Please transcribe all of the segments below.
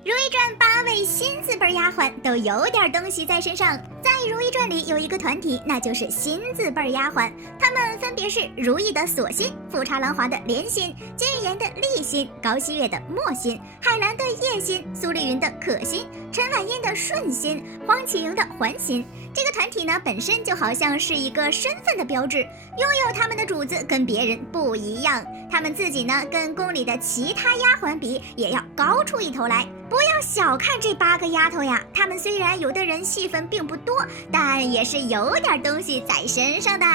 《如懿传》8位新字辈丫鬟都有点东西在身上。在《如懿传》里有一个团体，那就是新字辈丫鬟，她们分别是如懿的锁心、富察郎华的莲心、金玉妍的丽心、高羲月的墨心、海兰的叶心、苏丽云的可心、陈婉英的顺心、黄启莹的环心。这个团体呢，本身就好像是一个身份的标志，拥有他们的主子跟别人不一样，他们自己呢跟宫里的其他丫鬟比，也要高出一头来。不要小看这8个丫头呀，她们虽然有的人戏份并不多，但也是有点东西在身上的。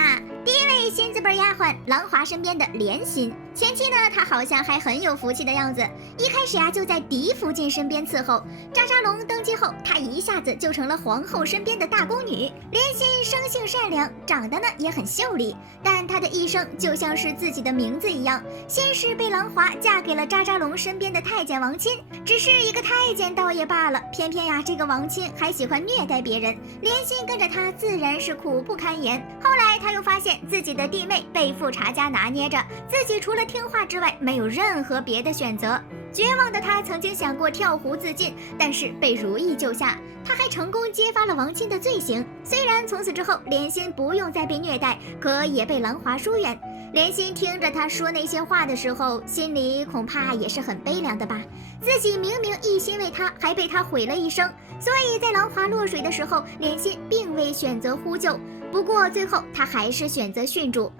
第一位新字辈丫鬟，郎华身边的莲心。前期呢，她好像还很有福气的样子，一开始呀就在嫡福晋身边伺候。扎沙龙登基后，她一下子就成了皇后身边的大宫女。莲心生性善良，长得呢也很秀丽，但她的一生就像是自己的名字一样，先是被郎华嫁给了扎沙龙身边的太监王钦，只是一个太监倒也罢了，偏偏呀这个王钦还喜欢虐待别人，莲心跟着他自然是苦不堪言。后来他又发现自己的弟妹被富察家拿捏着，自己除了听话之外没有任何别的选择。绝望的他曾经想过跳湖自尽，但是被如懿救下，他还成功揭发了王钦的罪行。虽然从此之后莲心不用再被虐待，可也被郎华疏远。莲心听着他说那些话的时候，心里恐怕也是很悲凉的吧。自己明明一心为他，还被他毁了一生，所以在郎华落水的时候，莲心并未选择呼救。不过最后他还是选择殉主，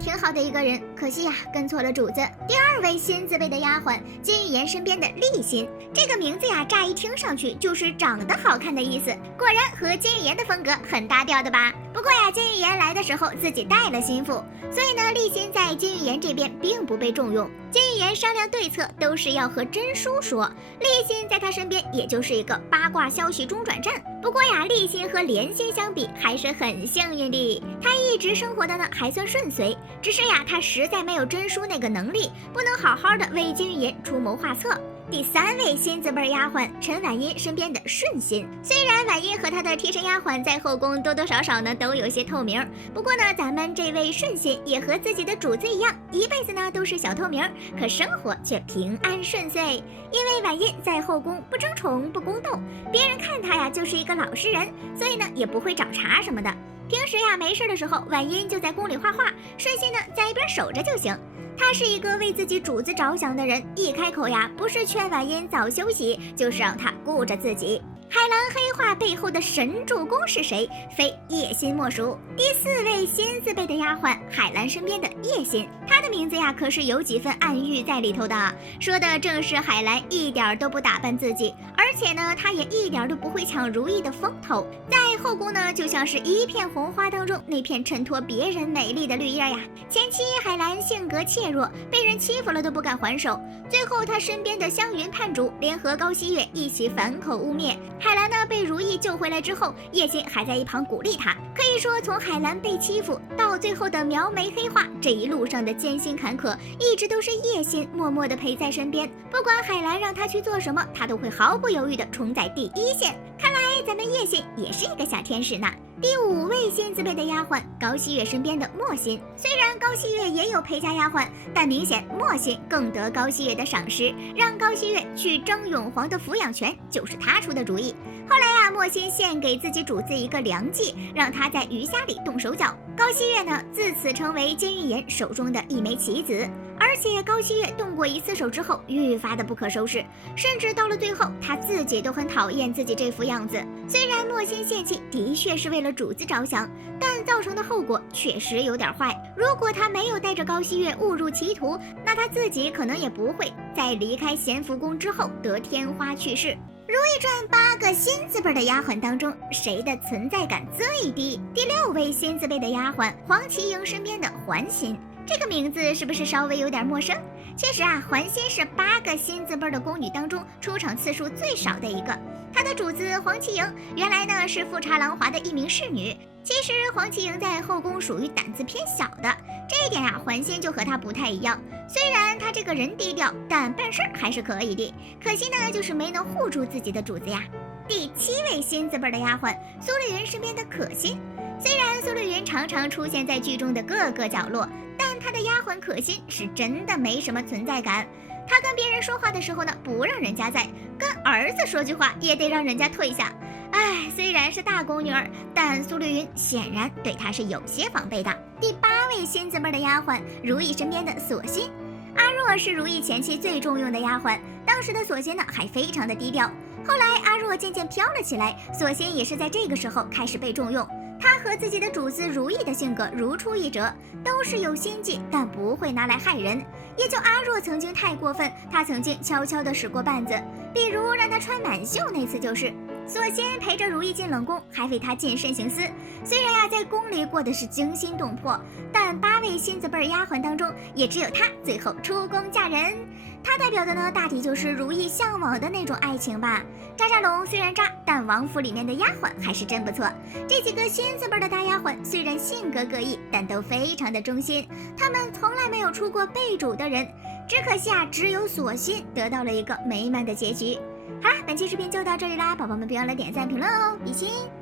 挺好的一个人，可惜呀，跟错了主子。第2位新字辈的丫鬟，金玉妍身边的丽心。这个名字呀，乍一听上去就是长得好看的意思，果然和金玉妍的风格很搭调的吧。不过呀，金玉妍来的时候自己带了心腹，所以呢，丽心在金玉妍这边并不被重用。金玉妍商量对策都是要和真叔说，丽心在他身边也就是一个八卦消息中转站。不过呀，丽心和莲心相比还是很幸运的，她一直生活的呢还算顺遂，只是呀，她实在没有真叔那个能力，不能好好的为金玉妍出谋划策。第3位新字辈丫鬟，陈婉英身边的顺心。虽然婉英和她的贴身丫鬟在后宫多多少少呢都有些透明，不过呢，咱们这位顺心也和自己的主子一样，一辈子呢都是小透明，可生活却平安顺遂。因为婉英在后宫不争宠不宫斗，别人看她呀就是一个老实人，所以呢也不会找茬什么的。平时呀没事的时候，婉英就在宫里画画，顺心呢在一边守着就行。他是一个为自己主子着想的人，一开口呀，不是劝婉英早休息，就是让他顾着自己。海兰黑化背后的神助攻是谁？非叶心莫属。第4位新字辈的丫鬟，海兰身边的叶心，她的名字呀可是有几分暗喻在里头的，说的正是海兰一点都不打扮自己，而且呢，她也一点都不会抢如懿的风头，在后宫呢就像是一片红花当中那片衬托别人美丽的绿叶呀。前期海兰性格怯弱，被人欺负了都不敢还手，最后她身边的湘云叛主联合高羲月一起反口污蔑海兰呢，被如懿救回来之后，叶心还在一旁鼓励她。可以说，从海兰被欺负到最后的描眉黑化，这一路上的艰辛坎坷，一直都是叶心默默地陪在身边。不管海兰让她去做什么，她都会毫不犹豫地冲在第一线。看来咱们叶心也是一个小天使呢。第5位新字辈的丫鬟，高羲月身边的墨心。虽然高羲月也有陪嫁丫鬟，但明显墨心更得高羲月的赏识，让高羲月去争永皇的抚养权，就是他出的主意。后来呀，墨心献给自己主子一个良计，让他在鱼虾里动手脚。高羲月呢，自此成为金玉妍手中的一枚棋子。而且高羲月动过一次手之后，愈发的不可收拾，甚至到了最后，他自己都很讨厌自己这副样子。虽然墨心献计的确是为了主子着想，但造成的后果确实有点坏。如果他没有带着高羲月误入歧途，那他自己可能也不会在离开咸福宫之后得天花去世。如懿传8个新字辈的丫鬟当中，谁的存在感最低？第6位新字辈的丫鬟，黄麒莹身边的环心。这个名字是不是稍微有点陌生？其实啊，环心是8个新字辈的宫女当中出场次数最少的一个。她的主子黄麒莹原来呢是富察郎华的一名侍女。其实黄麒莹在后宫属于胆子偏小的，这一点啊，环心就和她不太一样。虽然她这个人低调，但办事还是可以的。可惜呢，就是没能护住自己的主子呀。第7位新字辈的丫鬟，苏丽云身边的可心。虽然苏丽云常常出现在剧中的各个角落，但她的丫鬟可心是真的没什么存在感。他跟别人说话的时候呢，不让人家在；跟儿子说句话，也得让人家退下。哎，虽然是大宫女儿，但苏丽云显然对她是有些防备的。第8位新字辈的丫鬟，如意身边的锁心。阿若是如意前期最重用的丫鬟，当时的锁心呢还非常的低调。后来阿若渐渐飘了起来，锁心也是在这个时候开始被重用。她和自己的主子如意的性格如出一辙，都是有心计，但不会拿来害人。也就阿若曾经太过分，她曾经悄悄地使过绊子，比如让她穿满袖那次就是。锁心陪着如意进冷宫，还为她谨慎行思。虽然在宫里过的是惊心动魄，但8位新字辈丫鬟当中，也只有她最后出宫嫁人。她代表的呢，大抵就是如意向往的那种爱情吧。渣渣龙虽然渣，但王府里面的丫鬟还是真不错。这几个新字辈的大丫鬟虽然性格各异，但都非常的忠心。她们从来没有出过被主的人，只可惜只有锁心得到了一个美满的结局。好啦，本期视频就到这里啦，宝宝们别忘了点赞评论哦，比心。